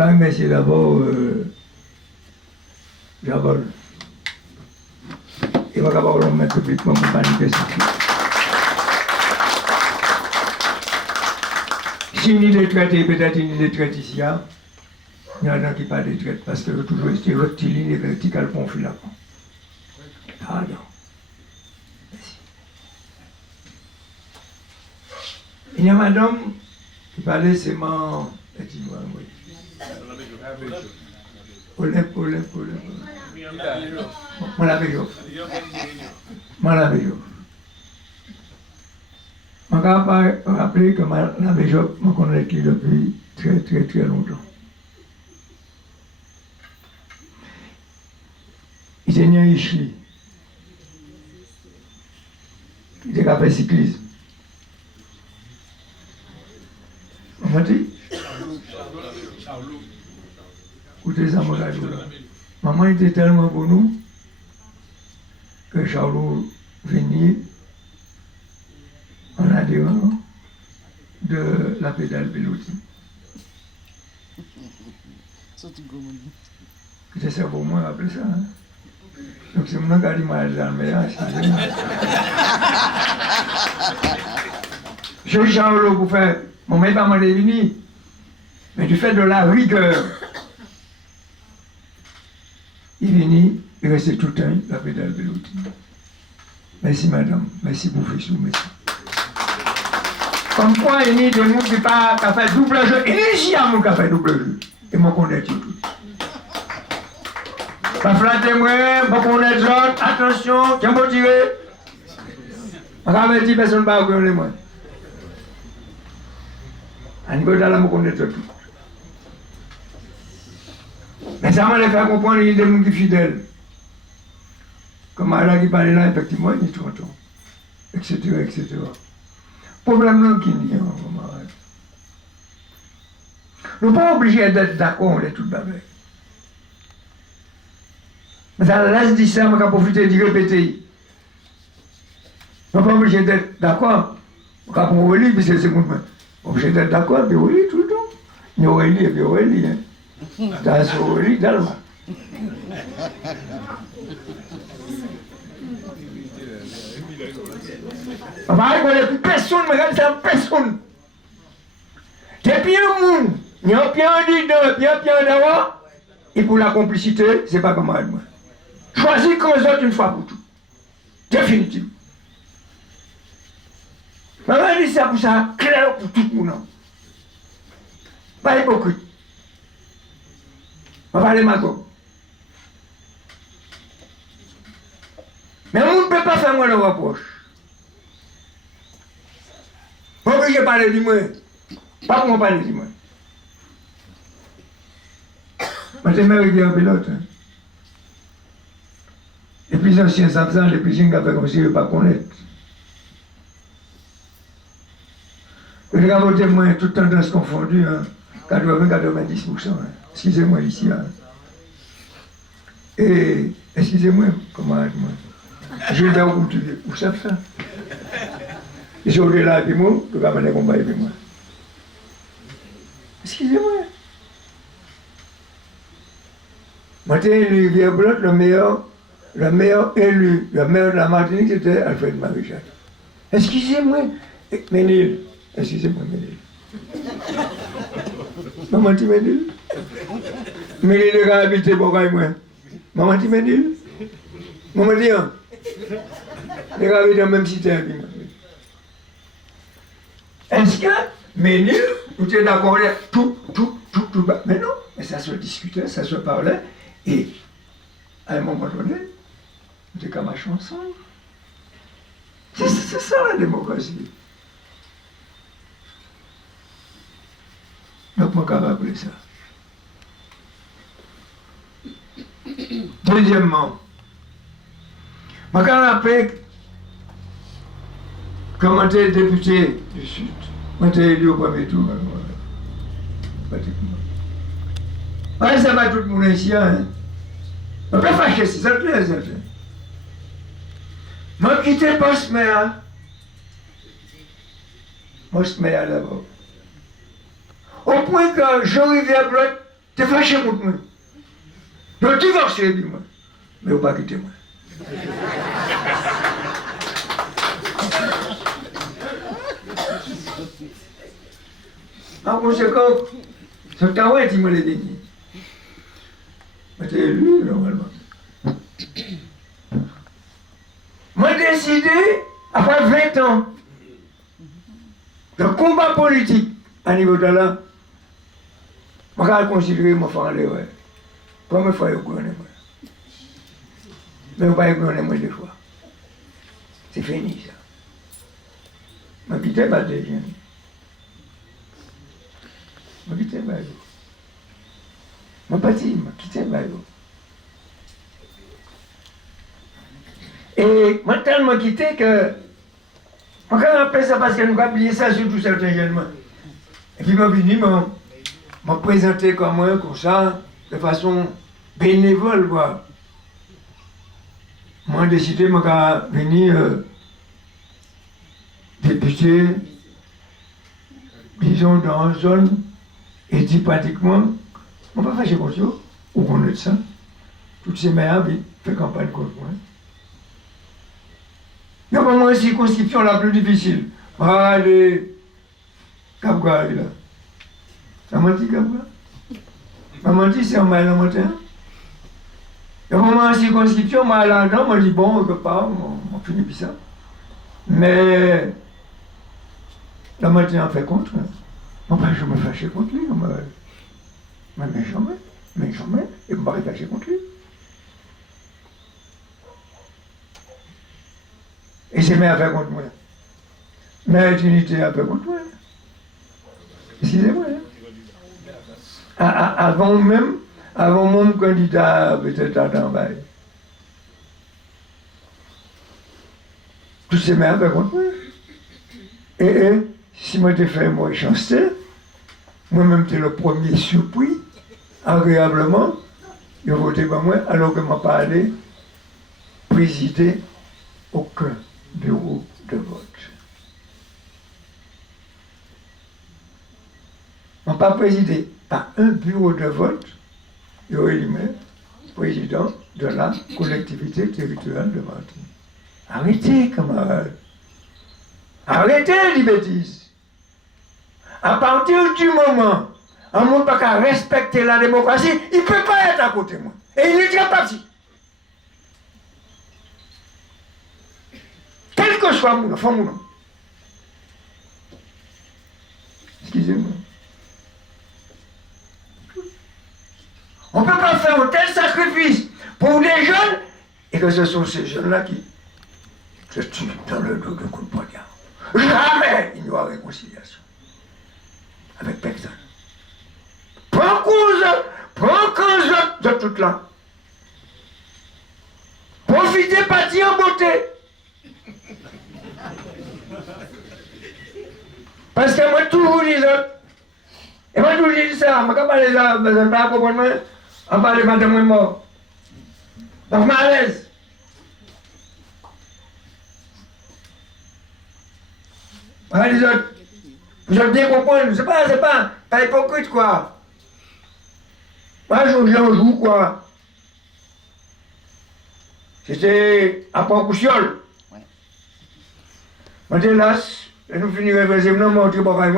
Je remercie d'abord Jabol. Et je vais d'abord le mettre publiquement pour manifester. Si une idée traitée, peut-être une idée traite ici, hein? Il y en a qui parlent de traite parce que toujours été rectiligne et vertical conflit là. Ah non. Merci. Il y a madame qui parlait, c'est mon. Dis-moi, oui. Olympe. Mon abeillot. Je me rappelle que mon abeillot, je connais lui depuis très longtemps. Il était né ici. Il était fait cyclisme. On m'a dit, écoutez ça, mon gars. Maman était tellement pour nous que Charlot venait en adhérent de la pédale Pelosi. C'est ça pour moi, après ça. Hein? Donc c'est mon gars qui m'a dit dans le meilleur. Je suis Charlot pour faire. Mon mec pas m'en deviner, mais du fait de la rigueur, il venait, il restait tout le temps, la pédale de l'autre. Merci madame, merci pour Fessou, merci. Comme quoi, il y a des gens qui ont fait double jeu, et les gens qui ont fait double jeu, et moi connais tout. Pas flattez-moi, pas connaître les autres, attention, tiens pour tirer. Je vais dire personne ne va reconnaître moi. Mais ça m'a fait comprendre qu'il y a des gens qui sont fidèles. Comme Allah qui parlait là, effectivement, il est tout le temps. Etc. Problème là qui n'y a pas. Nous ne sommes pas obligés d'être d'accord, on est tout d'abord. Mais ça laisse dire ça, on va profiter d'y répéter. Nous ne sommes pas obligés d'être d'accord. On va pour relire, parce que c'est mon point. Obligé d'être d'accord, puis Aurélie tout le temps. Il y a Aurélie et puis Aurélie. Dans ce Aurélie, dans le bas. On va regarder plus personne, mais regarde ça, personne. Depuis un monde, il y a un pied en dedans, il y a un pied en dehors, et pour la complicité, c'est pas comme moi. Choisis qu'on autres une fois pour tout. Définitivement. Maman dit ça pour ça, clair pour tout le monde. Pas hypocrite. On va parler maintenant. Mais on ne peut pas faire moi le reproche. Pourquoi je parle de moi? Pas comment parler de moi. Moi, j'ai même été en pilote. Hein. Les plus anciens savent ça, les plus jeunes qui ont fait comme si ils ne pas connaître. Je vais voter moi toute tendance confondue, hein, 80-90%. Hein. Excusez-moi ici. Hein. Et excusez-moi, comment moi. Je vais vous cultiver. Vous savez ça? Et je vais là avec moi, je vais mener combat avec moi. Excusez-moi. Moi, j'ai élu Rivière Blanche, le meilleur élu, le maire de la Martinique, c'était Alfred Maréchal. Excusez-moi, Ménil. Excusez-moi, Ménil. Maman, tu Ménil? Ménil est habité pour moi. Maman, tu Ménil? Maman, dis hein? Les gars habitent dans le même cité. Est-ce que Ménil, vous êtes d'accord tout, mais non, mais ça se discutait, ça se parlait, et à un moment donné, vous êtes comme à ensemble. C'est ça la démocratie. Donc, moi, je vais appeler ça. Deuxièmement, je vais appeler comment j'étais député du Sud. Moi, j'étais élu au premier tour. Pratiquement. Ouais, ça va tout le monde ici. Hein. On ne peut pas fâcher, c'est ça le plaisir. Moi, je quittais post-maire. Post-maire d'abord. Au point que Jean Rivière Blanche t'es fâché contre moi. Je divorce, lui, moi. Mais vous pas quitter moi. En conséquence, ce temps est, il me l'a dit. J'étais élu, normalement. Moi, j'ai décidé, après 20 ans, de combat politique à niveau de là, je vais considérer mon frère en l'air. Première fois, je connais moi. Mais je ne vais pas connaître moi deux fois. C'est fini, ça. Je vais quitter ma deuxième. Je vais quitter ma deuxième. Je vais partir, je vais quitter ma deuxième. Et moi, tellement quitté que. Je vais rappeler ça parce que nous avons oublié ça, surtout certains jeunes. Et puis, je suis venu me présenter comme ça, de façon bénévole, quoi. Moi, j'ai décidé de venir député, disons, dans une zone, et dit pratiquement, on va faire chez vous, ou qu'on est de ça. Toutes ces mères fait campagne contre moi. Il y a vraiment une circonscription la plus difficile. Allez, Cap-Gouaille, là. Ça m'a dit Cap-Gouaille. Ça m'a dit, c'est en mail en matin. Il y a vraiment une circonscription, moi là-dedans, moi je dis, bon, quelque part, on finit par ça. Mais, la matin, on fait contre. Bon, ben, je me fâchais contre lui. Mais jamais, et je ne me pas fâcher contre lui. Et c'est mes affaires contre moi. Mais l'unité a fait contre moi. Excusez-moi. Avant mon candidat peut-être à bail. Tous ces mes affaires contre moi. Et si moi j'ai fait moi chanter, moi-même j'étais le premier surpris, agréablement, il a voté pour moi, alors que je n'ai pas allé présider aucun bureau de vote. On n'a pas présidé par un bureau de vote, il a élu président de la collectivité territoriale de Martinique. Arrêtez, camarades. Arrêtez les bêtises. À partir du moment où on ne peut pas respecter la démocratie, il ne peut pas être à côté de moi. Et il est déjà parti. Quel que soit mon enfant, mon nom. Excusez-moi. On ne peut pas faire un tel sacrifice pour des jeunes et que ce sont ces jeunes-là qui se tuent dans le dos d'un coup de poignard. Jamais il n'y aura réconciliation avec personne. Prends cause de tout là. Profitez, partir en beauté. Parce que moi, toujours dis ça. Et moi, toujours dis ça. Je ne peux pas parler ça, je ne peux pas comprendre. On parle de madame mort. Donc, je suis à l'aise. Voilà les autres. Vous allez bien comprendre. C'est pas hypocrite, quoi. Moi, je joue, quoi. C'était à Port-Coussiol. Moi, j'étais là. Et nous finirons le deuxième nom, mon Dieu, moi,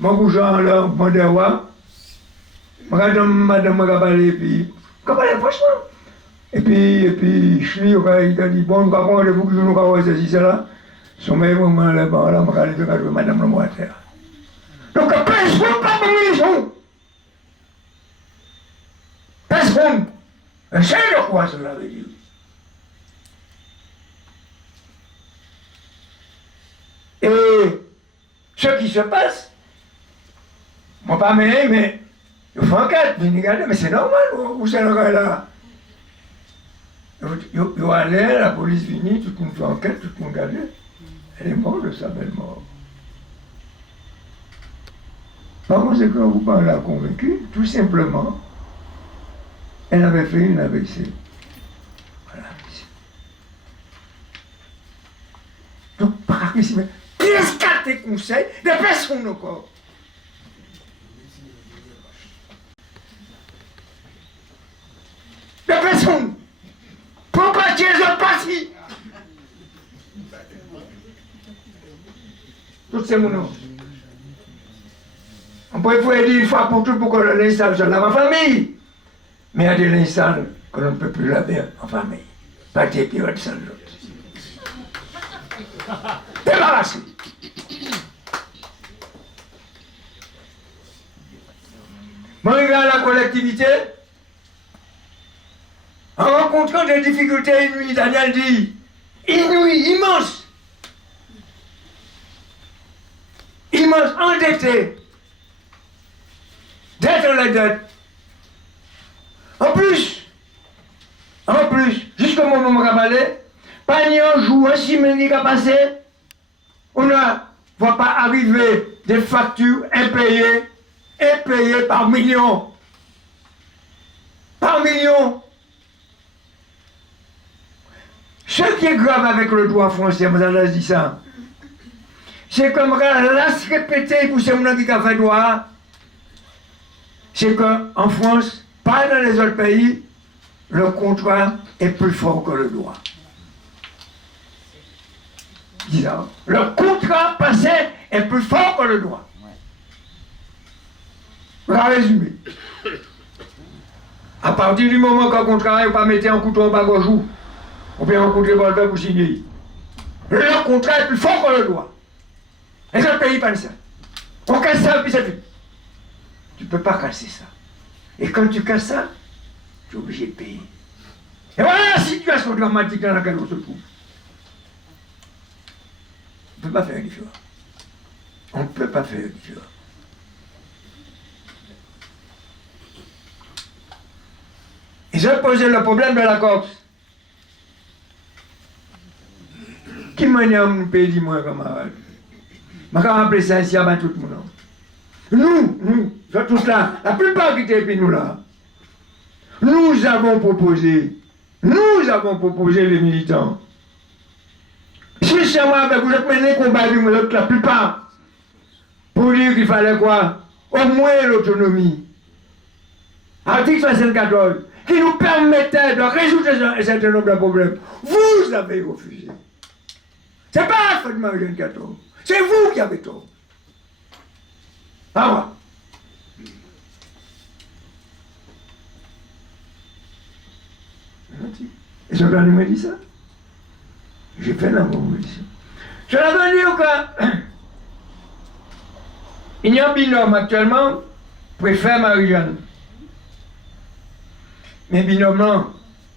mon bougeant là, mon devoir. Madame m'a parlé, et puis, franchement. Et puis, je suis, il a dit, bon, nous avons rendez-vous que je nous avons saisi cela. Son meilleur moment là-bas, là, je vais aller madame le mot à terre. Donc, personne pas de maison. Personne. Un seul de quoi cela veut dire. Et ce qui se passe, moi pas mêlé, mais il faut enquête, mais c'est normal, où c'est le gars là? Il va aller, la police finit, tout le monde fait enquête, tout le monde regarde. Elle est morte de sa belle mort. Par conséquent, vous parlez la convaincue, tout simplement, elle avait fait une AVC. Voilà. Donc, par ici, qu'est-ce qu'à tes conseils de personne encore? Tous ces mots. On peut dire une fois pour tout pour que le linge sale se lave en famille. Mais il y a des linges sales que l'on ne peut plus laver en famille. Pas des périodes sales. Débarrassé. Moi, je vais à la collectivité. En rencontrant des difficultés inouïes, Daniel dit, inouïes, immenses. Immenses, endettés. Dette dans la dette. En plus, jusqu'au moment où on va aller, pas ni un jour, un semaine qui a passé, on ne voit pas arriver des factures impayées par millions. Par millions. Ce qui est grave avec le droit français, madame dit ça, c'est comme là se répéter pour ces gens qui ont fait droit, c'est qu'en France, pas dans les autres pays, le contrat est plus fort que le droit. Disons, le contrat passé est plus fort que le droit. On va résumer. À partir du moment qu'un contrat n'est pas mettre un couteau en bas gauche, on peut rencontrer le pour signer. Le contrat est plus fort que le droit. Les autres pays pas ça. On casse ça, puis c'est fait. Tu ne peux pas casser ça. Et quand tu casses ça, tu es obligé de payer. Et voilà la situation dramatique dans laquelle on se trouve. On ne peut pas faire différent. On ne peut pas faire différent. Ils ont posé le problème de la Corse. Qui m'a dit à mon pays, dis-moi, camarade. Je vais appeler ça ici avant tout le monde. Nous, tous là, la plupart qui étaient nous là, nous avons proposé les militants. Si c'est moi, vous êtes mené combat du la plupart, pour dire qu'il fallait quoi? Au moins l'autonomie. Article 74, qui nous permettait de résoudre un certain nombre de problèmes. Vous avez refusé. C'est pas la faute de Marie-Jeanne qui a tort. C'est vous qui avez tort. Ah ouais. Et ce gars m'a dit ça. J'ai fait la proposition. Je l'avais dit qu'il y a un binôme actuellement, préfère Marie-Jeanne. Mais binôme là,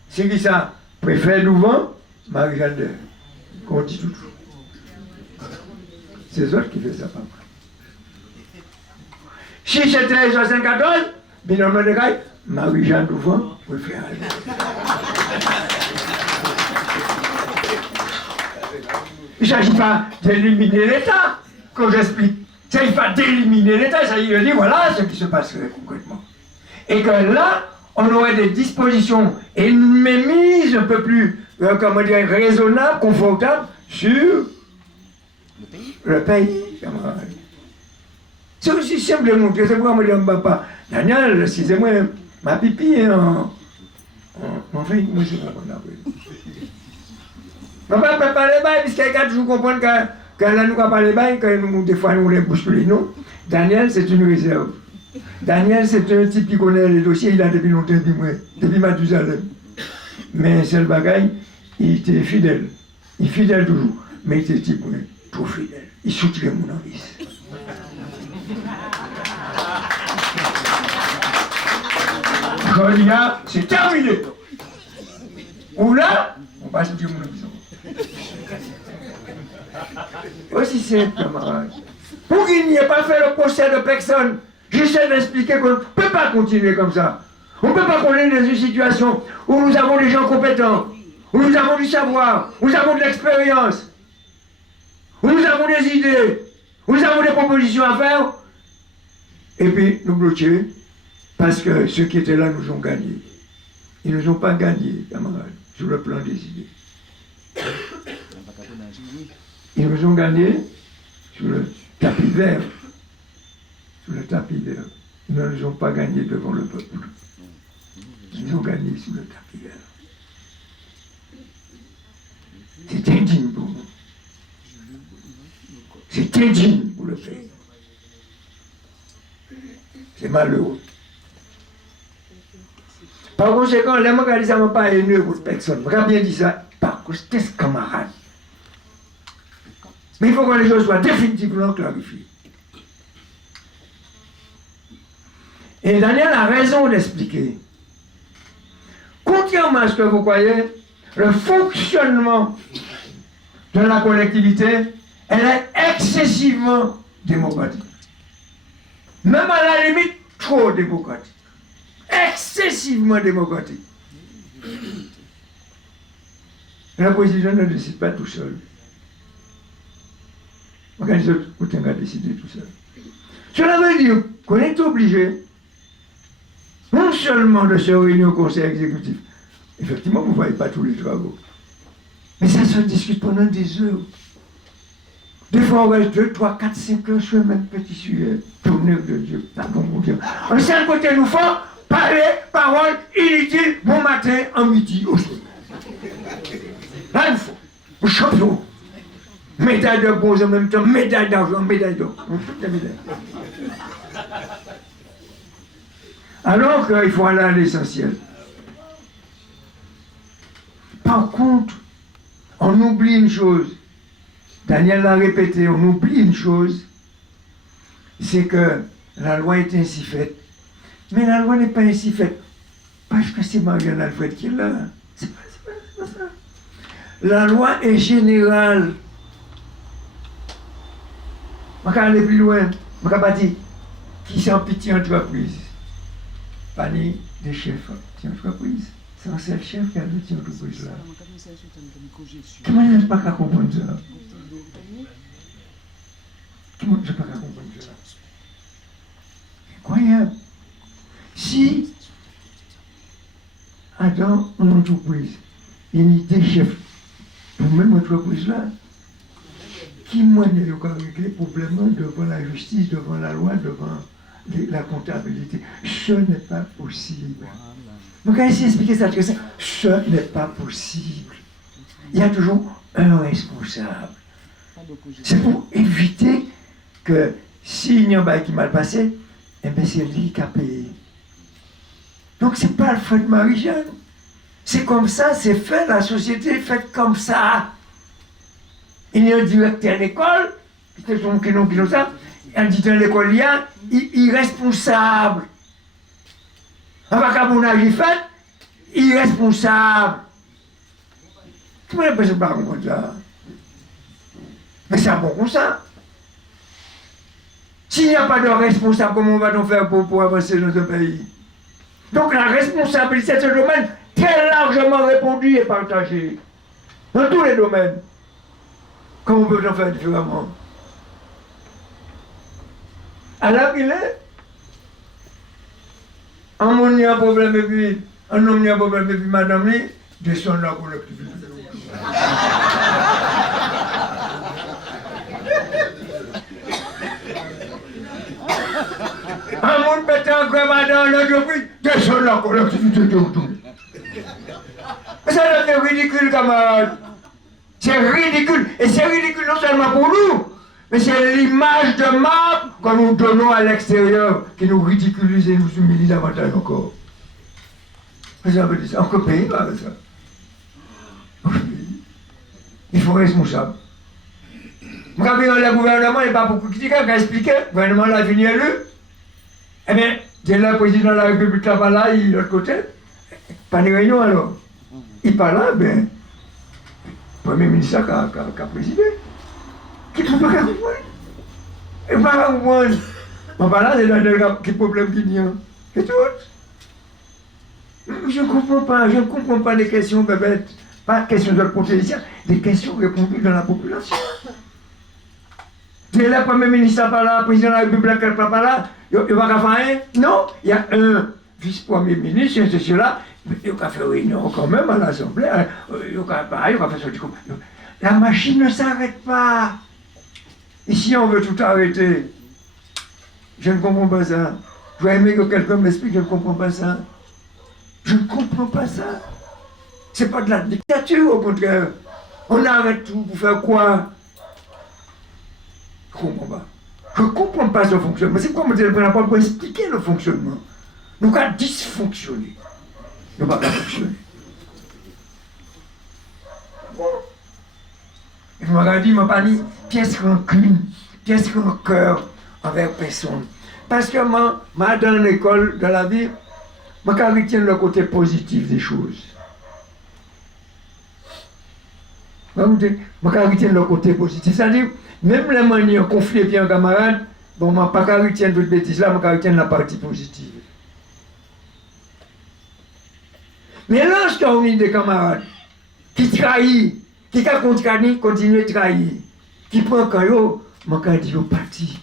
c'est qui ça? Préfère Louvain, Marie-Jeanne. Qu'on dit tout. C'est eux qui font ça, pas moi. Si c'était 74, binôme de Gaï, Marie-Jeanne Louvain, préfère aller. Il ne s'agit pas d'éliminer l'État, que j'explique. Il ne s'agit pas d'éliminer l'État, il s'agit de dire voilà ce qui se passerait concrètement. Et que là, on aurait des dispositions et une mainmise un peu plus, comment dire, raisonnable, confortable sur le pays, camarade. C'est aussi simple de montrer, c'est pourquoi je ne me dis pas, Daniel, excusez-moi, ma pipi en fait, moi je ne sais pas qu'on a pris. On ne peut pas parler bail, puisqu'il y a 4 jours comprendre que là nous ne parlons pas bail, que nous, des fois nous les bousculons, non. Daniel, c'est une réserve. Daniel, c'est un type qui connaît les dossiers, il a depuis longtemps, depuis Mathusalem. Mais c'est le bagaille, il était fidèle. Il est fidèle toujours. Mais il était type, trop fidèle. Il soutient mon envie. Je dis là, c'est terminé. Ou là, on va se dire mon envie. Aussi simple, camarade. Pour qu'il n'y ait pas fait le procès de personne, j'essaie d'expliquer qu'on ne peut pas continuer comme ça. On ne peut pas connaître dans une situation où nous avons des gens compétents, où nous avons du savoir, où nous avons de l'expérience, où nous avons des idées, où nous avons des propositions à faire, et puis nous bloquer, parce que ceux qui étaient là nous ont gagné. Ils ne nous ont pas gagné, camarades, sur le plan des idées. Ils nous ont gagné sur le tapis vert. Sur le tapis vert. Ils ne nous ont pas gagné devant le peuple. Ils nous ont gagné sur le tapis vert. C'est indigne pour nous. C'est indigne pour le pays. C'est malheureux. Par conséquent, les gens qui ne pas haineux pour personne, je bien dit ça, par cause de camarades. Mais il faut que les choses soient définitivement clarifiées. Et Daniel a raison d'expliquer. Contrairement à ce que vous croyez, le fonctionnement de la collectivité, elle est excessivement démocratique. Même à la limite, trop démocratique. Excessivement démocratique. Le président ne décide pas tout seul. L'organisateur va décider tout seul. Cela veut dire qu'on est obligé non seulement de se réunir au conseil exécutif. Effectivement, vous ne voyez pas tous les travaux. Mais ça se discute pendant des heures. Des fois, on reste 2, 3, 4, 5 heures sur le même petit sujet. Tonnerre de Dieu, pardon mon Dieu. Un seul côté nous font parler, paroles inutiles, bon matin, en midi, au soir. Là, il faut. Un champion. Médaille de bronze en même temps, médaille d'argent, médaille d'or. On toutes les médailles. Alors qu'il faut aller à l'essentiel. Par contre, on oublie une chose. Daniel l'a répété, on oublie une chose. C'est que la loi est ainsi faite. Mais la loi n'est pas ainsi faite parce que c'est Marianne Alfred qui est là. C'est pas ça. La loi est générale. Je vais aller plus loin. Je vais pas dire qui c'est en petite entreprise. Pas ni des chefs d'entreprise. C'est un seul chef qui a une petite entreprise là. Comment je ne peux pas comprendre ça? Comment je ne peux pas comprendre ça? Incroyable. Si dans une entreprise, il y a des chefs pour même entreprise là, qui moyen de régler les problèmes devant la justice, devant la loi, devant la comptabilité. Ce n'est pas possible. Donc, quand il expliquer ça, ce n'est pas possible. Il y a toujours un responsable. C'est pour éviter que s'il y a un bail qui est mal passé, eh bien c'est lui qui a payé. Donc, ce n'est pas le fait de Marie-Jeanne. C'est comme ça, c'est fait, la société est faite comme ça. Il y a un directeur d'école, qui est son ça, un directeur d'école, il est responsable. Avant qu'à mon âge fait, il est responsable. Tu ne peux pas comprendre ça. Mais c'est bon comme ça. S'il n'y a pas de responsable, comment va-t-on faire pour avancer dans ce pays? Donc la responsabilité de ce domaine, très largement répandue et partagée. Dans tous les domaines. Comment peut-on faire différemment? Alors qu'il est, un monde a un problème et puis, un homme a un problème et puis madame lui, descend la collectivité. Un monde pète un crème dans l'entreprise, descend la collectivité de tout. Mais ça devient ridicule, camarade. C'est ridicule. Et c'est ridicule non seulement pour nous, mais c'est l'image de marque que nous donnons à l'extérieur qui nous ridiculise et nous humilie davantage encore. Mais ça veut dire ça. Encore pays pas avec ça. Il faut responsable. Vous avez le gouvernement, il n'y a pas beaucoup critiqué, il a expliqué. Le gouvernement l'a fini élu. Eh bien, c'est le président de la République là-bas, là, il est de l'autre côté. Pas de réunion alors. Il parle là, ben. Le Premier ministre qui a présidé. Qui ne peut pas comprendre. Et pas comprendre. Bon, là, c'est le problème qu'il y a. C'est tout. Je ne comprends pas les questions bébêtes. Pas des questions de la population, des questions répondues dans la population. C'est le Premier ministre pas là, le président de la République pas là, il va faire rien. Non, il y a un vice-premier ministre, c'est cela. Il va faire réunion quand même à l'Assemblée. Il va faire ça du coup. La machine ne s'arrête pas. Ici, on veut tout arrêter. Je ne comprends pas ça. Je vais aimer que quelqu'un m'explique, je ne comprends pas ça. Je ne comprends pas ça. C'est pas de la dictature, au contraire. On arrête tout pour faire quoi? combat. Je ne comprends pas ce fonctionnement. C'est quoi, je ne pas expliquer le fonctionnement. Nous avons dysfonctionné. Nous ne pouvons pas fonctionner. Bon. Je me dit, je n'ai pas dit pièce rancune, pièce rancœur envers personne. Parce que moi, dans l'école, dans la vie, je retiens le côté positif des choses. Je retiens le côté positif. C'est-à-dire, même les manières conflit avec un camarade, bon, je ne peux pas retenir toute bêtise là, je retiens la partie positive. Mais lorsqu'on a des camarades qui trahissent, qui continuent à trahir, qui prennent quand ils disent au parti.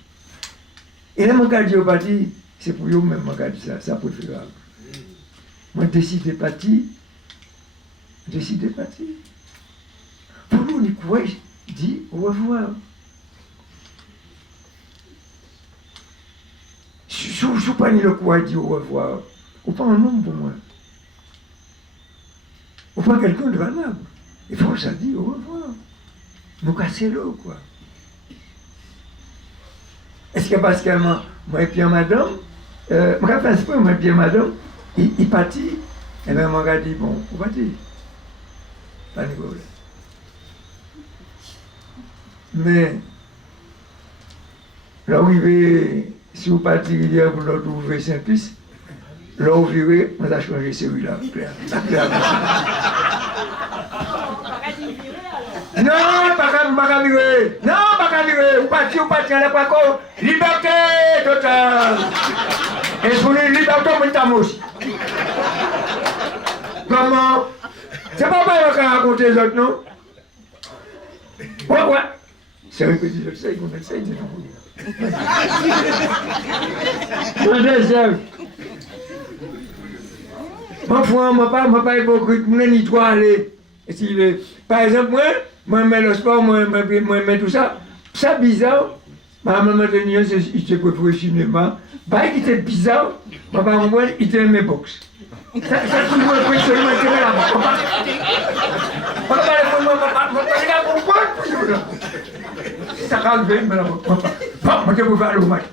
Et là, je dis au parti, c'est pour eux même, je dis ça préférable. Moi, je décide de partir. Pour nous, on courage, dit au revoir. Si vous n'avez pas le courage, dit au revoir, ou pas un homme pour moi. Ou pas quelqu'un de valable. Il faut que ça dise au revoir. Nous casser l'eau, quoi. Est-ce que parce que moi et puis madame, moi et puis madame, il partit, et bien moi j'ai dit, bon, vous partez. Pas de problème. Mais, là où il va, si vous partez hier pour l'autre ouvrir Saint-Pis, là où vous verrez, on a changé celui-là. Non, pas virer. Non, pas virer. Vous partez, à la quoi. Liberté totale. Et pour les libertés, on est aussi. Comment? C'est pas mal qu'on raconte les autres, non? Ouais. C'est vrai que je sais qu'on essaye de nous. Parfois, je pas hypocrite, je n'y dois aller. Par exemple, moi, je mets le sport, moi, je mets tout ça. Ça bizarre. Ma maman tenait, il s'est préféré le cinéma. Bah, il était bizarre. Ma maman, il était mes box. Ça toujours impressionné, il était là-bas. Ça calme, mais là, moi, je peux faire le match.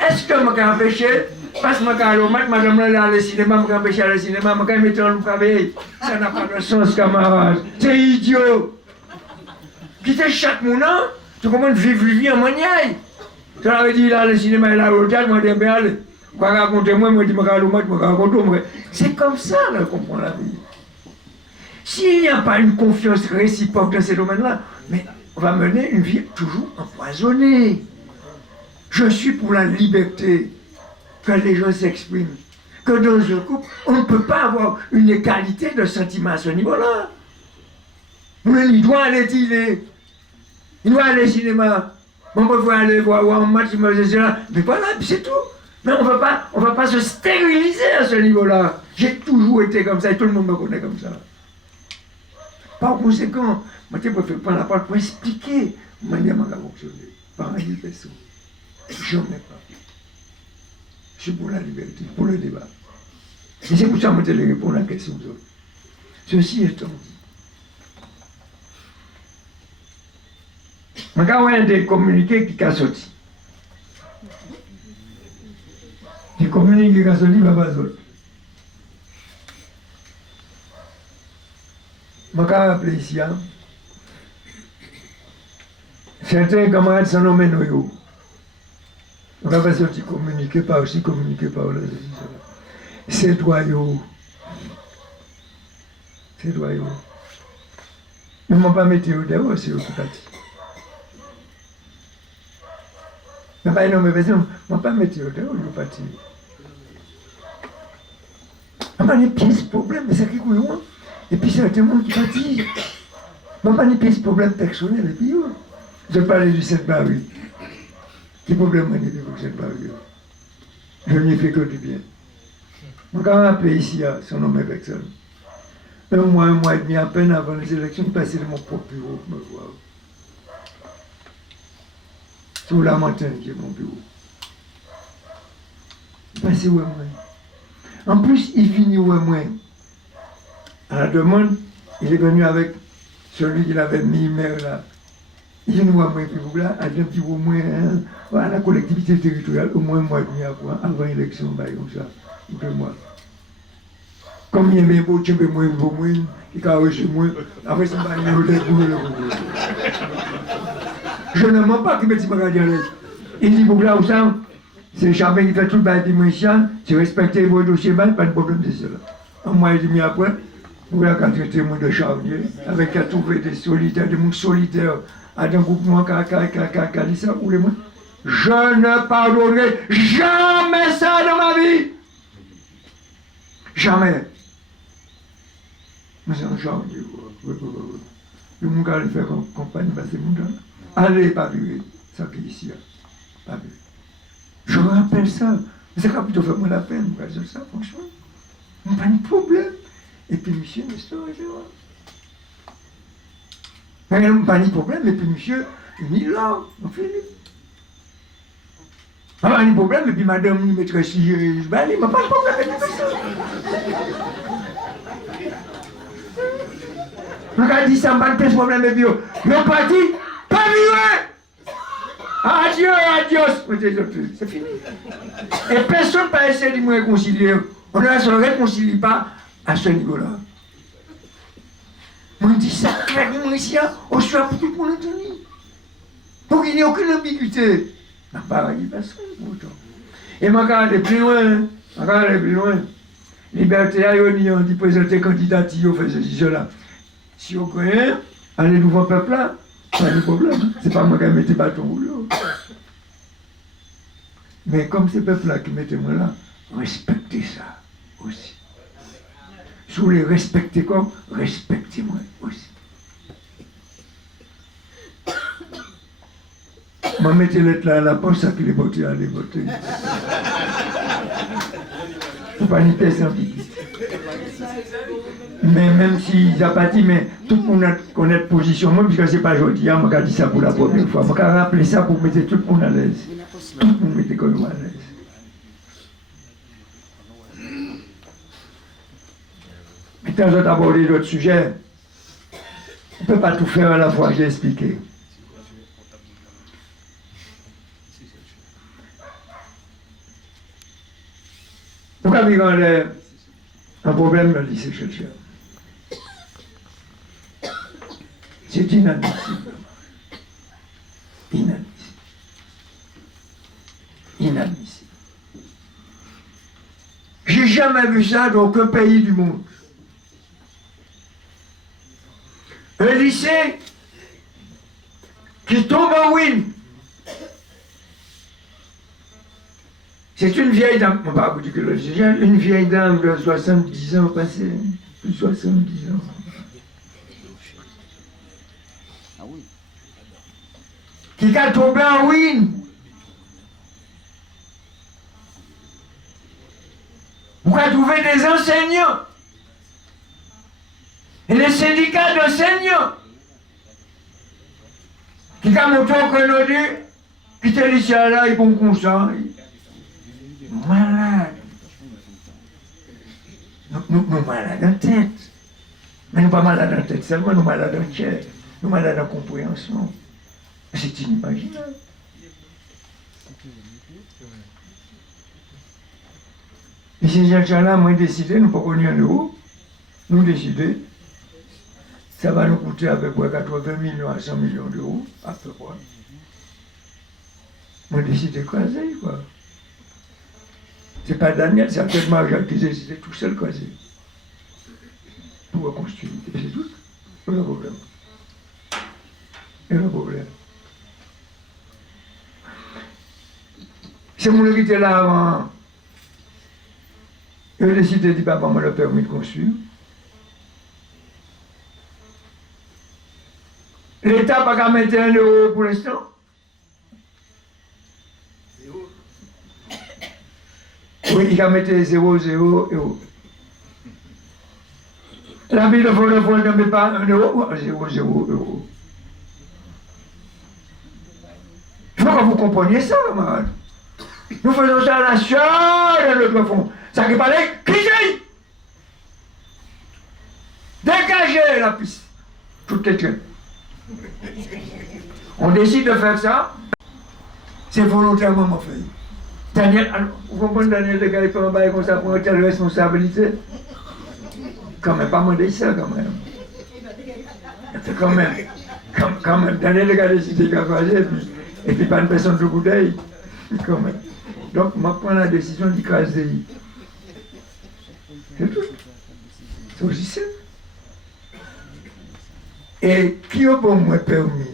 Est-ce que je peux empêcher? Parce que je peux aller au match, madame là, aller au cinéma, je peux empêcher aller au cinéma, je peux mettre en travail. Ça n'a pas de sens, camarade. C'est idiot. Quitter chaque moment, tu comprends, vivre la vie en maniaille. Ça veut dire, là, le cinéma est là, au théâtre, moi, je vais aller. Quoi raconter moi, je dis, je vais aller au match, je vais raconter. C'est comme ça, là, qu'on comprend la vie. S'il n'y a pas une confiance réciproque dans ces domaines-là, mais on va mener une vie toujours empoisonnée. Je suis pour la liberté, que les gens s'expriment. Que dans un couple, on ne peut pas avoir une égalité de sentiments à ce niveau-là. Il doit aller dîner, il doit aller au cinéma, on peut aller voir un match, mais voilà, c'est tout. Mais on ne va pas se stériliser à ce niveau-là. J'ai toujours été comme ça et tout le monde me connaît comme ça. Par conséquent, moi, je préfère prendre la parole pour expliquer la manière dont ça fonctionne. Par une personne. Je n'en ai pas. Je suis pour la liberté, pour le débat. Et c'est pour ça que je vais répondre à la question aux autres. Ceci étant dit, je vais avoir des communiqués qui sont sortis. Les communiqués qui sont sortis, je ne vais pas sortir. Je vais rappeler ici, certains camarades sont nommés Noyo. On va pas sortir communiquer par aussi, communiquer par là. C'est doyau. C'est doyau. Ils ne m'ont pas mis au dehors, c'est au tout parti. Mais pas une personne, ils ne m'ont pas mis au dehors, ils sont partis. Il n'y a pas de pièce problème, mais c'est qui couillon. Et puis c'est un monde qui partit. Il n'y a pas de pièce problème personnel, et puis je parlais du Sainte-Marie. Quel problème on est pour cette barrière? Je n'y fais que du bien. Donc, quand on appelle ici, son nom est personne. Un mois et demi à peine avant les élections, je passais de mon propre bureau pour me voir. Sur la montagne qui est mon bureau. Je passais où moi. En plus, il finit où moi. À la demande, il est venu avec celui qu'il avait mis maire là. Il nous voit moins plus là, à un petit peu moins, à la collectivité territoriale, au moins un mois et demi avant l'élection, comme ça, 2 mois. Comme il y a des beaux, tu peux moins, il a reçu moins, après ça va aller au début. Je ne mens pas qu'il me dit pas dire. Il dit pour là où ça, c'est jamais qui fait tout le bail dimension, c'est respecter vos dossiers, pas de problème de cela. Un mois et demi après, vous là, quand traité le monde de charnier, avec à trouver des solitaires, des mondes solitaires, à un groupement dit ça, ou les moins. Je ne pardonnerai jamais ça dans ma vie. Jamais. Mais c'est un charnier. Le monde qui allait faire campagne, c'est le monde. Allez, pas vu ça qui est ici. Pas vu. Je rappelle ça. C'est quand plutôt fait moi la peine, moi, ça, franchement. Pas de problème. Et puis, monsieur, l'histoire est là. Pas de problème, et puis, monsieur, il est là, on fait pas de problème, et puis, madame, il mettrait si je vais aller, mais pas de problème, et puis, ça. On dit ça, pas de problème, et puis, le parti, pas vivre. Adieu, adios. C'est fini. Et personne n'a essayé de me réconcilier. On ne se réconcilie pas à ce niveau-là. On dit ça clairement ici, on se fait pour tout le monde entendre. Pour qu'il n'y ait aucune ambiguïté. On n'a pas dit personne pour autant. Et je vais aller plus loin. Liberté à on dit présenter candidat, on fait ceci, cela. Si on connaît, allez devant le peuple là, pas de problème. C'est pas moi qui mette bâton au boulot. Mais comme c'est le peuple là qui mette moi là, respectez ça aussi. Si vous les respectez comme, respectez-moi aussi. Je vais mettre lettre là à la poste, ça qui les voter, à les voter. Il ne faut pas ni tester ambiguïté. Mais même s'ils n'ont pas dit, mais tout le monde connaît la position, moi, puisque ce n'est pas aujourd'hui, je vais dire ça pour la première fois. Je vais rappeler ça pour mettre tout le monde à l'aise. Tout le monde mettait comme nous à l'aise. Mais quand j'ai abordé d'autres sujets, on ne peut pas tout faire à la fois, j'ai expliqué. Pourquoi il y a un problème dans le lycée chercheur? C'est inadmissible. Inadmissible. Inadmissible. J'ai jamais vu ça dans aucun pays du monde. Un lycée qui tombe en ruine. C'est une vieille dame, on va vous dire que le lycée, une vieille dame de 70 ans passé, plus de 70 ans. Qui a tombé en ruine. Vous pouvez trouver des enseignants et les syndicats d'enseignants qui ont montré au Canada, qui étaient lycée là, ils vont comme ça. Malades. Nous malades en tête. Mais nous pas malades en tête seulement, nous malades en chair. Nous malades en compréhension. C'est inimaginable. Et ces gens-là, moi, décidé, nous ne pouvons pas venir de haut. Nous décider, ça va nous coûter à peu près 80 millions à 100 millions d'euros, à peu près. Moi, décidé de croiser, quoi. C'est pas Daniel, c'est actuellement Jacques qui décidé tout seul croiser. Pour reconstruire. Et c'est tout. Pas de problème. Il y a un problème. C'est mon qui était là avant. Il a décidé de dire, papa m'a le permis de construire. L'État n'a pas qu'à mettre 1 euro pour l'instant. Oui, il a mis 0, 0 euros. La ville de Fondefol ne met pas 1 euro, 0, 0 euros. Il faut que vous compreniez ça, camarade. Nous faisons ça à la seule de notre fond. Ça qui parlait, qui j'ai? Dégagez la piste. Tout est clair. On décide de faire ça, c'est volontairement mon fait. Daniel, vous comprenez, Daniel, le gars, il peut en bailler comme ça pour une telle responsabilité? Quand même, pas demander ça, quand même. C'est quand même, Daniel, le gars, décide de faire et puis pas une personne de bouteille, quand même. Donc, moi, je prends la décision d'écraser. C'est tout. C'est aussi simple. Et qui n'a pas moi permis,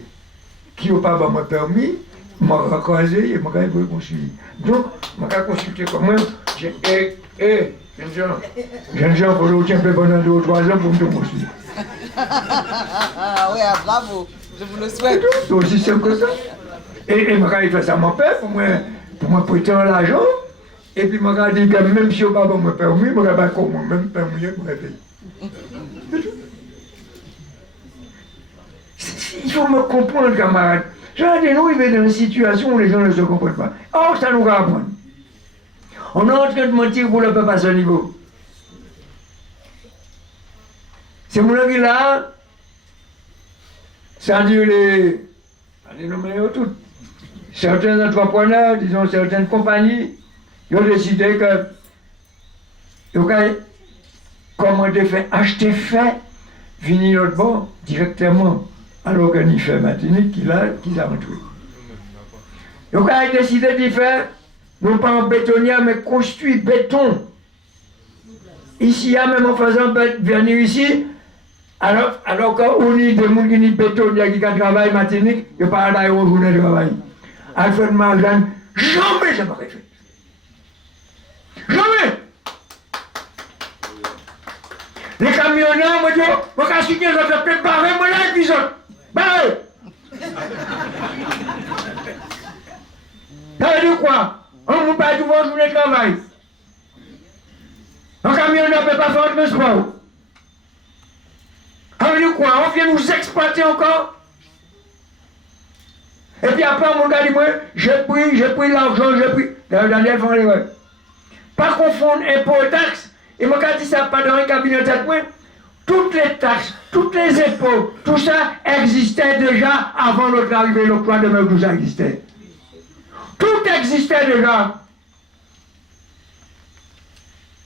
qui n'a pas moi permis, m'a recroisé et m'a construire. Donc, m'a consulté comme moi. Jeune gens, il faut un peu pendant 2 ou 3 ans pour me construire. Oui, bravo, je vous le souhaite. C'est aussi simple que ça. Et m'a fait ça à mon père pour moi prêter l'argent. Et puis m'a dit que même si je n'ai pas moi permis, je n'ai pas même permis pour payer. Il faut me comprendre, camarade. J'ai dit, nous, il est dans une situation où les gens ne se comprennent pas. Or, ça nous va apprendre. On est en train de mentir pour le peuple à ce niveau. C'est mon qui là, ça dit les nommer toutes. Certains entrepreneurs, disons certaines compagnies, ils ont décidé que ils ont commandé fait, acheter fait, venir l'autre bord directement à l'organisme fait Martinique qu'ils a rentré. Ils ont décidé de faire, non pas en bétonnière, mais construit béton. Ici, même en faisant venir ici, alors qu'on a des gens qui bétonnière qui travaillent Martinique, ils ne parlent pas de journée de travail. Alfred Margan, jamais ça m'aurait fait. Jamais! Les camionneurs, moi, je vais signer, je vais préparer, moi, là, et puis autres. Barrez! Ça veut dire quoi? On ne peut pas tout voir journée de travail. Un camionneur ne peut pas faire de transport. Ça veut dire quoi? On vient nous exploiter encore? Et puis après, mon gars dit, moi, j'ai pris l'argent, j'ai pris. Daniel Van Leeuwen. Pas confondre impôts et taxes. Et mon gars dit ça pas dans un cabinet de moi. Toutes les taxes, toutes les impôts, tout ça existait déjà avant notre arrivée, l'octroi de mer, tout ça existait. Tout existait déjà.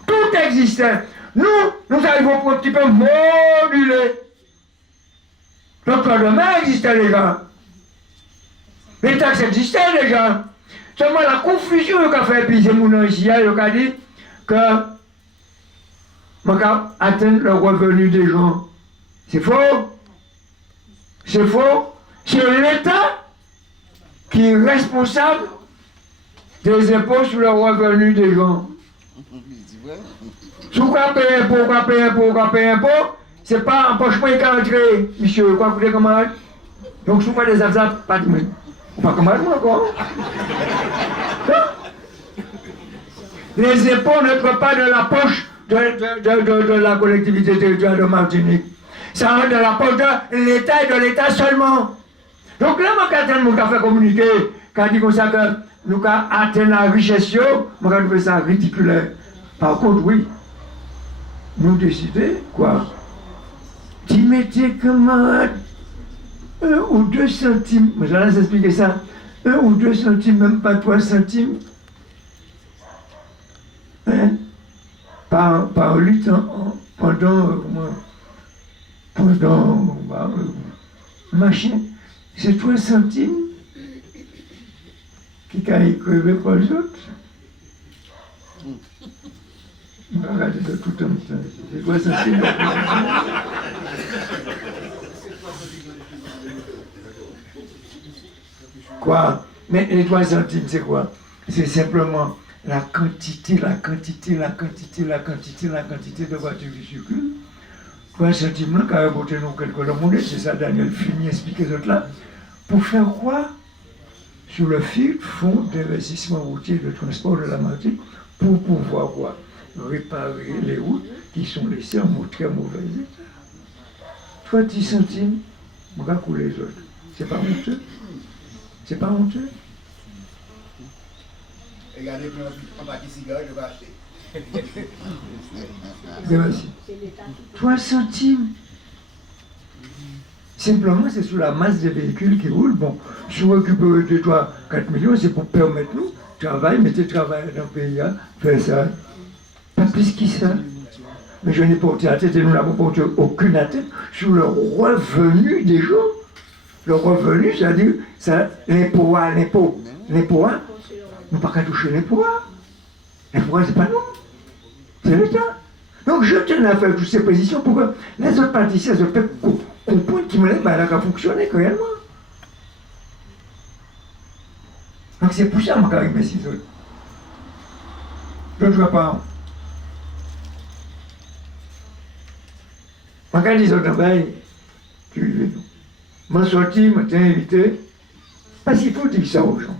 Tout existait. Nous arrivons pour un petit peu moduler. L'octroi de mer existait déjà. Les taxes existaient déjà. Seulement la confusion qu'a fait puis c'est mon ici, il a dit que on va atteindre le revenu des gens. C'est faux. C'est faux. C'est l'État qui est responsable des impôts sur le revenu des gens. Si vous payez impôt, c'est pas un poche point qui a entré, monsieur, quoi vous voulez comment? Donc si vous faites des affaires, pas de monde. Pas comme moi encore. Les impôts n'entrent pas dans la poche de la collectivité territoriale de Martinique. Ça rentre dans la poche de l'État et de l'État seulement. Donc là, mon café communiqué, quand dit comme ça que nous avons atteint la richesse, on va trouver ça ridicule. Par contre, oui, nous décidons quoi? Tu mettais camarade 1 ou 2 centimes, je vais vous expliquer ça, 1 ou 2 centimes, même pas 3 centimes, hein, par litre pendant machin, c'est 3 centimes qui a écrit pour les autres. Regardez ça tout en même temps, c'est 3 centimes. Quoi? Mais les 3 centimes, c'est quoi? C'est simplement la quantité de voitures qui circulent. 3 centimes, là, quand vous avez nous quelque monde, c'est ça, Daniel finit expliquer ça là. Pour faire quoi? Sur le fonds d'investissement routier de transport de la Martinique, pour pouvoir quoi? Réparer les routes qui sont laissées en très mauvais état. 3 10 centimes, on va couler les autres. C'est pas honteux? C'est pas honteux? Regardez, on va ici, je vais acheter. Merci. 3 centimes. Simplement, c'est sur la masse des véhicules qui roulent. Bon, si on récupère 2, 3, 4 millions, c'est pour permettre nous de travailler, mettez travail dans le pays, hein, faire ça. Pas plus que ça. Mais je n'ai porté à tête et nous n'avons porté aucune atteinte sur le revenu des gens. Le revenu, c'est-à-dire, l'impôt, nous ne pas qu'à toucher l'impôt. L'impôt, c'est pas nous, c'est l'État. Donc je tiens à faire toutes ces positions pour que les autres participants se peuvent comprendre qu'ils me laissent à fonctionner réellement. Donc c'est pour ça que je vais arriver ces autres. Je ne vois pas. Quand les autres travaillent, tu les veux. Moi, sorti, je t'ai invité, parce qu'il faut dire ça aux gens.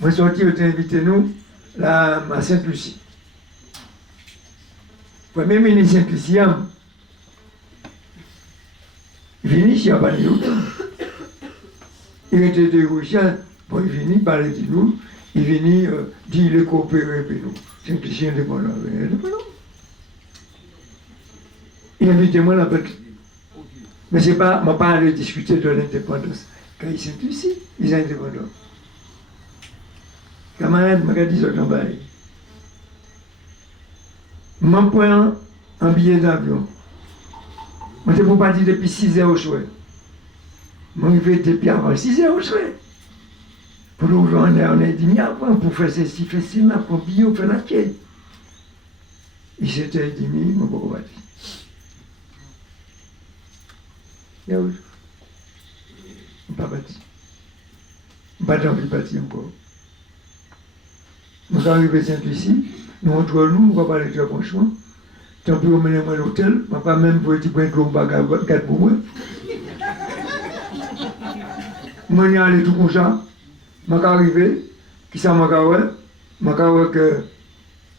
Moi, sorti, je t'ai invité, nous, là, à Sainte-Lucie. Le premier ministre Sainte-Lucie, il vient ici à Baléo. Il était débouché, bon, il vient parler de nous, il vient dire il est coopéré avec nous. Sainte-Lucie indépendant. Il invite moi la petite. Mais c'est pas, je ne vais pas aller discuter de l'indépendance. Quand ils sont ici, ils sont indépendants. Camarades, je me dis au travail. Je prends un billet d'avion. Je ne peux pas dire depuis 6 heures au soir. Je vais depuis avant 6 heures au soir. Pour l'ouvrir on est dit avant, pour faire ceci, faire cela, pour billet, pour faire la quête. Il s'était dit, je ne peux pas dire. Je ne peux pas partir. Je n'ai pas envie de partir encore. Nous sommes arrivés à Saint-Lucie, nous entre nous, on va parler très franchement. Tant pis, on mène moi à l'hôtel, je ne vais pas même pour être point de l'eau, je pour moi. Je suis allé tout comme ça, je suis arrivé, qui ça m'a dit que la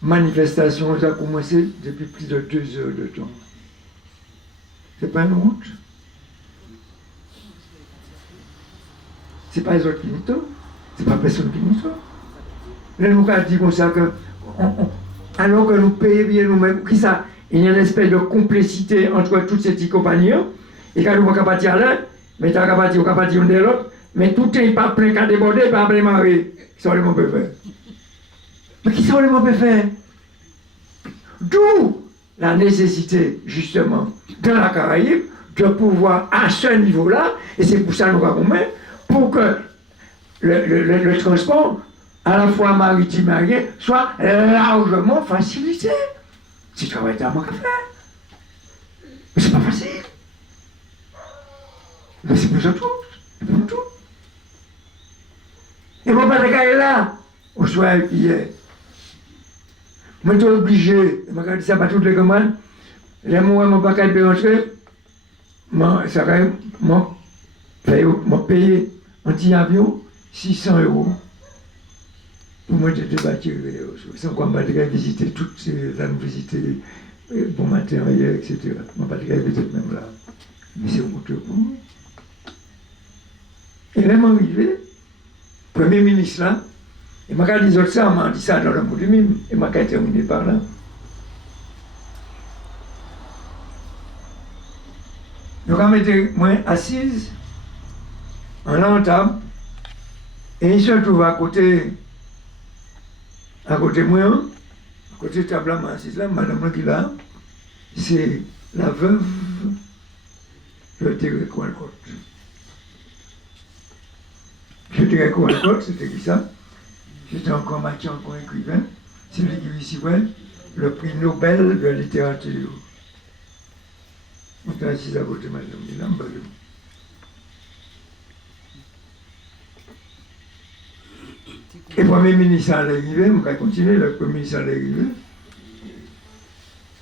manifestation a commencé depuis plus de 2 heures de temps. C'est pas une honte. C'est pas les autres qui nous tombent, c'est pas personne qui nous tombe. Là, nous avons dit comme ça que, alors que nous payons bien nous-mêmes, il y a une espèce de complicité entre toutes ces petits compagnons, et quand nous ne pouvons pas partir là, mais tu ne pas partir de l'autre, mais tout n'est pas plein qu'à déborder, pas plein marrer. Qui sont les mots peut faire? Mais qui sont les mots peut faire? D'où la nécessité, justement, dans la Caraïbe, de pouvoir à ce niveau-là, et c'est pour ça que nous avons mis, pour que le transport, à la fois maritime et aérien, soit largement facilité. C'est travail à moi qu'à faire. Mais c'est pas facile. Mais c'est pour ça tout. C'est pour tout. Et mon père est là, au soir hier. Moi, je suis obligé, je me dis ça pas toutes les commandes. Les mots, mon père peut rentrer, ça va, payer un petit avion, 600 €. Pour moi, je te bâtir, sans quoi je vais visiter toutes ces zones, visiter bon matériel, etc. Je ne vais pas visiter même là. Mais c'est honteux pour moi. Et là, je suis arrivé, Premier ministre là, et je me dit ça, on m'a dit ça dans le mot du mime, et je vais terminer par là. Donc, on m'était assise, en l'entame, et il se trouve à côté de moi, à côté de table là, assise là, madame qui là, c'est la veuve de Thérèse Coalcotte. Thérèse Coalcotte, c'était qui ça? J'étais encore Mathieu, encore écrivain. C'est lui qui recevait le prix Nobel de littérature. On était assis à côté de madame qui là, et le Premier ministre allait arriver, on va continuer, le Premier ministre allait arriver.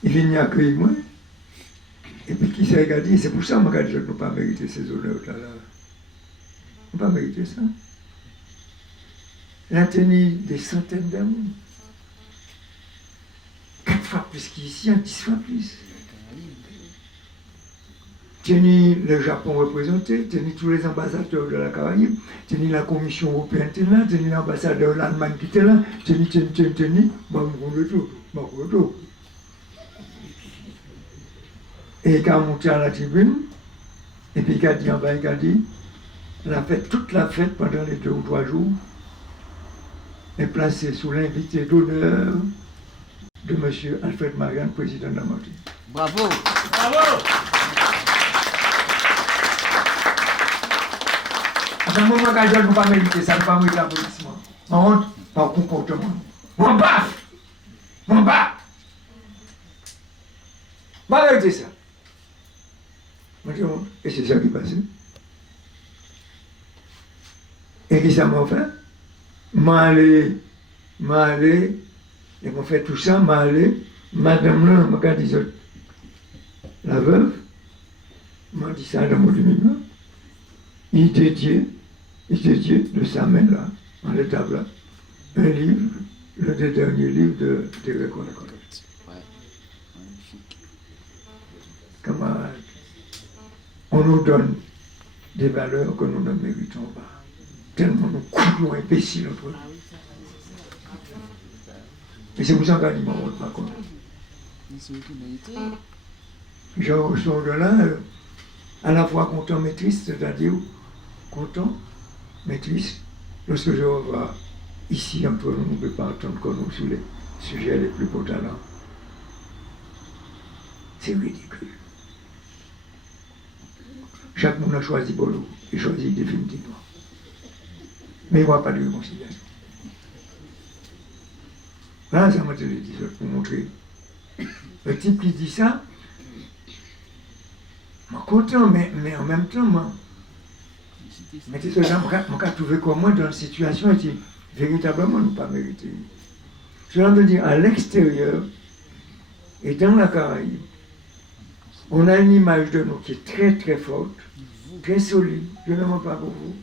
Il vient accueillir moi. Et puis qui s'est regardé, c'est pour ça que je ne peux pas mériter ces honneurs-là. On ne peut pas mériter ça. Il a tenu des centaines d'amours. 4 fois plus qu'ici, 10 fois plus. Tenu le Japon représenté, tenu tous les ambassadeurs de la Caraïbe, tenu la Commission européenne qui était là, tenu l'ambassadeur de l'Allemagne qui était là, tenu, bon, tout. Et quand on montait à la tribune, Et puis il a dit en bas, il a dit, toute la fête pendant les 2 ou 3 jours est placée sous l'invité d'honneur de M. Alfred Marianne, président de la Martinique. Bravo. Bravo. À un moment, quand je ne peux pas mériter ça, ne pas mériter l'applaudissement. Par contre, par comportement. Mon bas! Mon bas! Pas mériter ça. Et c'est ça qui passe. Et qui ça m'a fait? M'a allé, et m'a fait tout ça, m'a allé, madame là, m'a dit ça. La veuve m'a dit ça dans mon dominant. Il dédiait de sa main là, en l'étape là, un livre, l'un des derniers livres de Reconnaissance. Camarades, on nous donne des valeurs que nous ne méritons pas. Tellement nous coulons imbéciles entre nous. Et c'est pour ça qu'on dit mon rôle par contre. Je ressors de là, à la fois content mais triste, c'est-à-dire content mais triste, lorsque je revois ici entre nous, on ne peut pas entendre que nous sur les sujets les plus potents. C'est ridicule. Chaque monde a choisi pour nous, et choisi définitivement. Mais il n'y aura pas de réconciliation. Voilà, ça m'a dit ça pour montrer. Le type qui dit ça, je suis content, mais en même temps, mais c'est ça, je trouvé comme moi dans une situation qui véritablement ne pas mérité. Cela veut dire à l'extérieur et dans la Caraïbe, on a une image de nous qui est très très forte, très solide, je ne mens pas pour vous.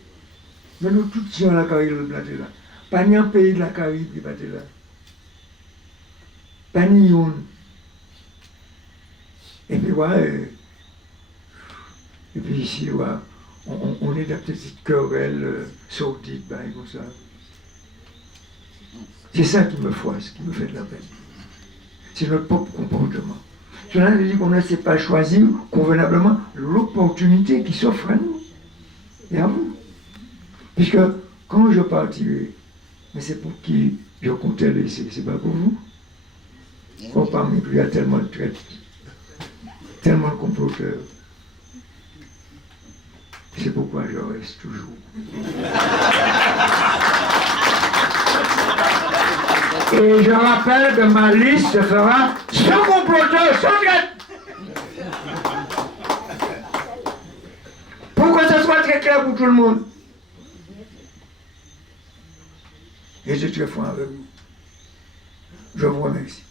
Mais nous tous sur la Caraïbe, le plateau là. Pas ni un pays de la Caraïbe qui va là. Pas ni une. Et puis voilà, et puis ici, voilà, on est dans des petites querelles sordides, comme ça. C'est ça qui me froisse, qui me fait de la peine. C'est notre propre comportement. Cela veut dire qu'on ne sait pas choisir convenablement l'opportunité qui s'offre à nous et à vous. Puisque quand je partirai, mais c'est pour qui je comptais laisser, c'est pas pour vous. Oh, parmi nous, il y a tellement de traîtres, tellement de comploteurs. C'est pourquoi je reste toujours. Et je rappelle que ma liste fera sans comploteur, sans traître. Pour que ce soit très clair pour tout le monde. Et je suis très franc avec vous. Je vous remercie.